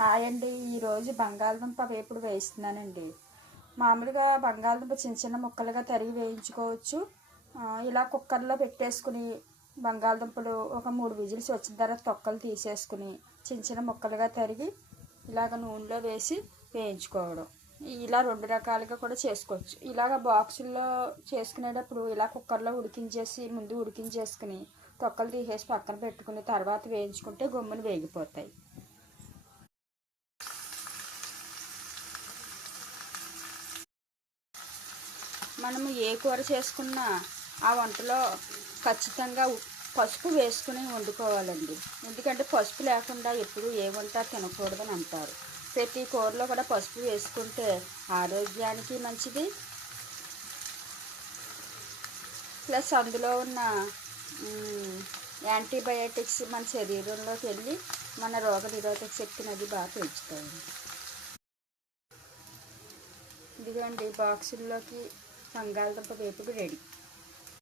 Hi అండి. ఈరోజు బంగాళదుంప వేపుడు వేయిస్తున్నానండి. మామూలుగా బంగాళదుంప చిన్న చిన్న ముక్కలుగా తరిగి వేయించుకోవచ్చు. ఇలా కుక్కర్లో పెట్టేసుకుని బంగాళదుంపలు ఒక 3 విజిల్స్ వచ్చిన తర్వాత తొక్కలు తీసేసుకుని చిన్న చిన్న ముక్కలుగా తరిగి ఇలాగ నూనెలో వేసి వేయించుకోవడం. ఇలా 2 రకాలుగా కూడా చేసుకోవచ్చు. ఇలాగ బాక్సుల్లో చేసుకునేటప్పుడు ఇలా కుక్కర్లో ముందు ఉడికించేసుకుని తొక్కలు తీసేసి పక్కన పెట్టుకుని తర్వాత వేయించుకుంటే గమ్మున వేగిపోతాయి. మనము ఏ కూర చేసుకున్నా ఆ వంటలో ఖచ్చితంగా పసుపు వేసుకుని వండుకోవాలండి. ఎందుకంటే పసుపు లేకుండా ఎప్పుడు ఏ వంట తినకూడదని అంటారు. ప్రతి కూరలో కూడా పసుపు వేసుకుంటే ఆరోగ్యానికి మంచిది, ప్లస్ అందులో ఉన్న యాంటీబయాటిక్స్ మన శరీరంలోకి వెళ్ళి మన రోగనిరోధక శక్తిని అది బాగా పెంచుతాయండి. ఇదిగోండి బాక్సుల్లోకి బంగాళదుంప వేపుడు రెడీ.